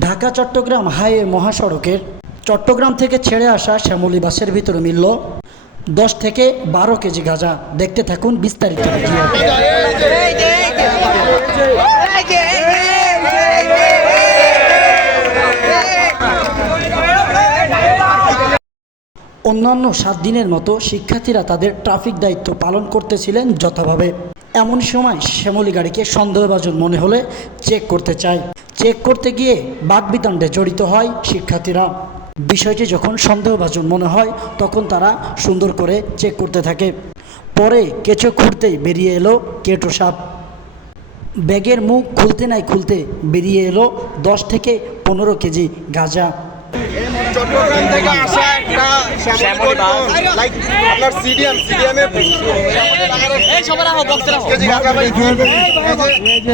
Dhaka Chittagong highway মহাসড়কের চট্টগ্রাম থেকে ছেড়ে আসা শ্যামলী বাসের ভিতরে মিলল দশ থেকে বারো কেজি গাঁজা। দেখতে থাকুন বিস্তারিত অন্যান্য সাত দিনের মতো শিক্ষার্থীরা তাদের ট্রাফিক দায়িত্ব পালন করতেছিলেন যথাভাবে। এমন সময় শ্যামলী গাড়িকে সন্দেহভাজন মনে হলে চেক করতে চায়। চেক করতে গিয়ে বাকবিদণ্ডে জড়িত হয় শিক্ষার্থীরা। বিষয়টি যখন সন্দেহভাজন মনে হয়, তখন তারা সুন্দর করে চেক করতে থাকে। পরে কেঁচো খুঁড়তেই বেরিয়ে এলো কেটো সাপ। ব্যাগের মুখ খুলতে নাই খুলতে বেরিয়ে এলো দশ থেকে পনেরো কেজি গাঁজা। চট্টগ্রাম থেকে আসা একটা শ্যামলী লাইক আপনার সিডিএম সিডিএম এ এই সবার আহ বক্সে রাখো কেজি গাঁজা ভাই এই যে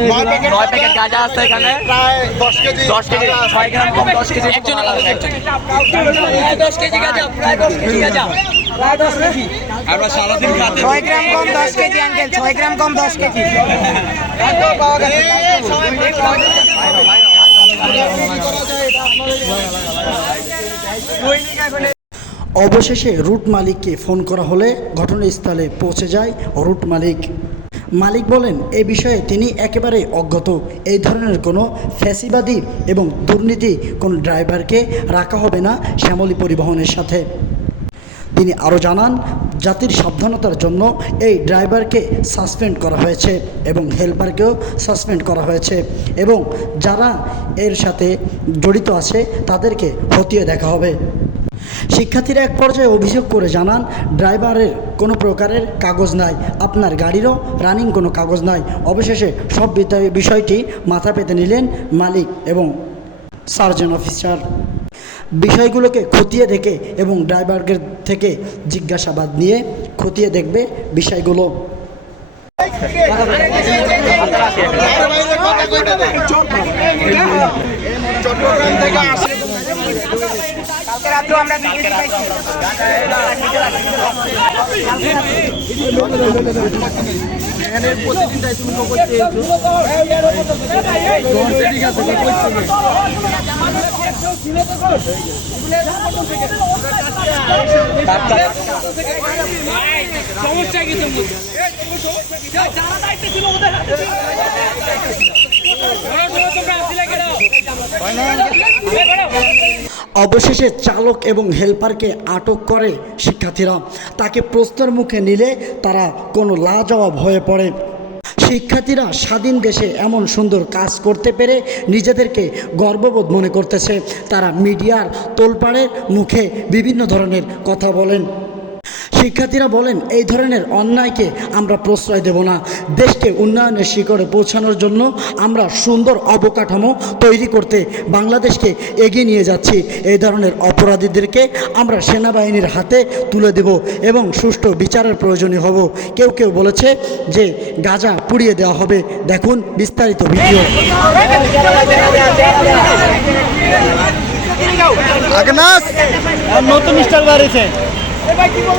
নয় প্যাকেট গাঁজা আছে এখানে প্রায় দশ কেজি দশ কেজি ছয় গ্রাম কম দশ কেজি একজন দশ কেজি গাঁজা প্রায় দশ কেজি গাঁজা আমরা সারাদিন ছয় গ্রাম কম দশ কেজি আঙ্কেল ছয় গ্রাম কম দশ কেজি অবশেষে রুট মালিককে ফোন করা হলে ঘটনাস্থলে পৌঁছে যায় রুট মালিক। মালিক বলেন, এ বিষয়ে তিনি একেবারে অজ্ঞত। এই ধরনের কোনো ফ্যাসিবাদী এবং দুর্নীতি কোনো ড্রাইভারকে রাখা হবে না শ্যামলী পরিবহনের সাথে। তিনি আরও জানান, জাতির সাবধানতার জন্য এই ড্রাইভারকে সাসপেন্ড করা হয়েছে এবং হেল্পারকেও সাসপেন্ড করা হয়েছে এবং যারা এর সাথে জড়িত আছে তাদেরকে হতিয়ে দেখা হবে। শিক্ষার্থীরা এক পর্যায়ে অভিযোগ করে জানান, ড্রাইভারের কোনো প্রকারের কাগজ নাই, আপনার গাড়িরও রানিং কোনো কাগজ নাই। অবশেষে সব বিষয়টি মাথা পেতে নিলেন মালিক এবং সার্জন অফিসার বিষয়গুলোকে খতিয়ে দেখে এবং ড্রাইভারদের থেকে জিজ্ঞাসাবাদ নিয়ে খতিয়ে দেখবে বিষয়গুলো চট্টগ্রাম থেকে আসা রাত্রে আমরা দুই কেজি খাইছি সমস্যা কি তুমি যারা দায়িত্ব ছিল ওদের হাতে তোমরা আসলে কেন অবশেষে চালক এবং হেল্পারকে আটক করে শিক্ষার্থীরা। তাকে প্রশ্নের মুখে নিলে তারা কোনো লাজবাব হয়ে পড়ে। শিক্ষার্থীরা স্বাধীন দেশে এমন সুন্দর কাজ করতে পেরে নিজেদেরকে গর্ববোধ মনে করতেছে। তারা মিডিয়ার তোলপাড়ের মুখে বিভিন্ন ধরনের কথা বলেন। শিক্ষার্থীরা বলেন এই ধরনের অন্যায়কে আমরা প্রশ্রয় দেব না। দেশকে উন্নয়নের শিখরে পৌঁছানোর জন্য আমরা সুন্দর অবকাঠামো তৈরি করতে বাংলাদেশকে এগিয়ে নিয়ে যাচ্ছি। এই ধরনের অপরাধীদেরকে আমরা সেনাবাহিনীর হাতে তুলে দেব এবং সুষ্ঠু বিচারের প্রয়োজনীয় হব। কেউ কেউ বলেছে যে গাজা পুড়িয়ে দেওয়া হবে। দেখুন বিস্তারিত ভিডিও। আগনাস! নতুন স্টার বাড়িছে সবাই